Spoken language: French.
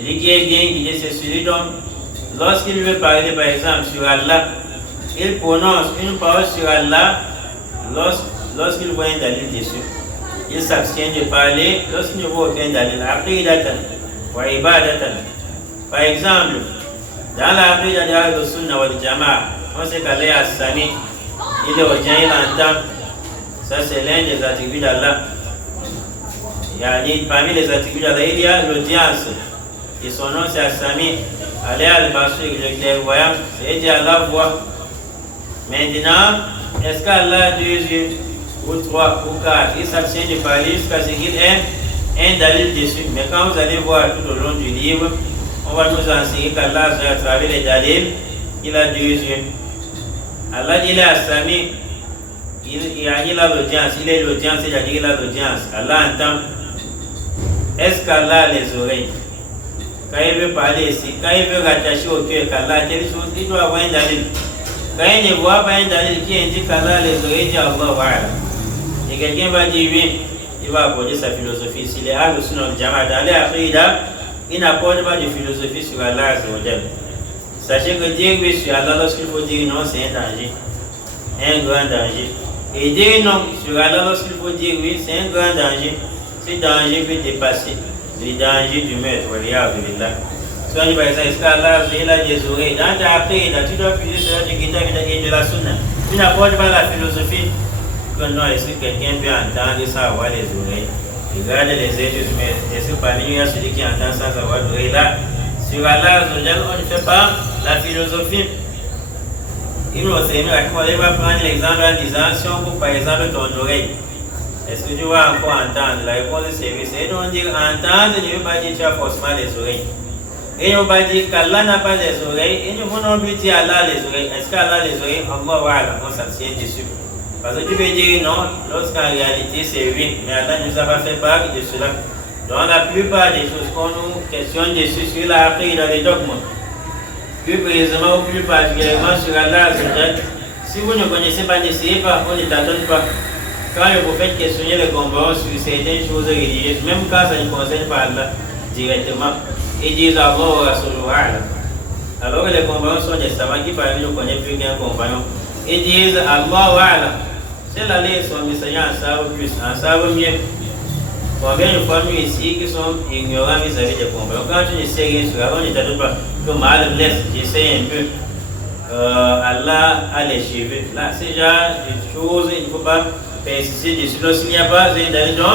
Celui qui est bien guidé, c'est celui dont, lorsqu'il veut parler par exemple sur Allah, il prononce une parole sur Allah lorsqu'il voit un dalil dessus. Il s'abstient de parler lorsqu'il ne voit aucun dalil. Aqidatan wa ibadatan. Par exemple, dans l'aqida de Ahl-Sunnah wal Jama'a, on sait qu'Allah est As-Sami, il est audient, il entend. Ça c'est l'un des attributs d'Allah. Parmi les attributs d'Allah, il y a l'audience. Et son nom c'est As-Sami. Allah al-Basir, le clairvoyant, c'est-à-dire Allah voit. Maintenant, est-ce qu'Allah a 2 yeux, ou 3, ou 4? Il s'abstient de parler jusqu'à ce qu'il ait un dalil dessus. Mais quand vous allez voir tout au long du livre, on va nous enseigner qu'Allah, à travers les dalils, il a 2 yeux. Allah dit il est As-Sami, il a l'audience, il est l'audience, c'est-à-dire il a l'audience. Allah entend. Est-ce qu'Allah a les oreilles? Quand il veut parler ici, quand il veut rattacher au cœur qu'Allah a telle chose, il doit avoir un dalil. Quand il ne voit pas un dalil qui indique qu'Allah a les oreilles, il dit Allah wa'ala. Et quelqu'un va dire oui, il va apporter sa philosophie. S'il est Ahl-Sunnah wal Jama'a, dans les Aqidah, il n'apporte pas de philosophie sur Allah Azza wa Jalla. Sachez que dire oui sur Allah lorsqu'il faut dire non, c'est un danger. Un grand danger. Et dire non sur Allah lorsqu'il faut dire oui, c'est un grand danger. Ce danger peut dépasser le danger du meurtre. Soit par exemple, est-ce qu'Allah a des oreilles? Dans ta Aqidah, tu dois puiser cela du Kitab et de la Sunna. Tu n'apportes pas la philosophie. Que non, est-ce que quelqu'un peut entendre sans avoir les oreilles? Regarde les êtres humains. Est-ce que parmi nous, il y a celui qui entend sans avoir d'oreilles? Là, sur Allah, on ne fait pas la philosophie. Ibn Uthaymin va prendre l'exemple en disant, si on coupe par exemple ton oreille, est-ce que tu vas encore entendre? La réponse c'est oui. C'est donc dire entendre ne veut pas dire que tu as forcément les oreilles. Et on va dire qu'Allah n'a pas les oreilles. Et nous non plus dire Allah a les oreilles. Est-ce qu'Allah a les oreilles? Allah wa'ala, on s'abstient dessus. Parce que tu veux dire non, lorsqu'en réalité c'est oui. Mais Allah ne nous a pas fait part de cela. Dans la plupart des choses qu'on nous questionne dessus sur la Aqidah dans les dogmes, plus précisément ou plus particulièrement sur Allah, si vous ne connaissez pas, n'essayez pas, on ne t'attend pas. Quand le prophète questionnait les compagnons sur certaines choses religieuses, même quand ça ne concerne pas Allah directement, ils disent Allah wa Rasulullah. Alors que les compagnons sont des savants qui parmi nous connaissent plus qu'un compagnon. Ils disent Allah wa ala. C'est la loi, son messager en savent plus, en savent mieux. Combien de fois nous ici qui sont ignorants vis-à-vis des compagnons? Quand tu ne sais rien sur Allah, on ne t'attend pas. Que mal laisse, j'essaie un peu. Allah a les cheveux. Là, c'est genre de choses, il ne faut pas persister dessus. Lorsqu'il n'y a pas un dalil, donc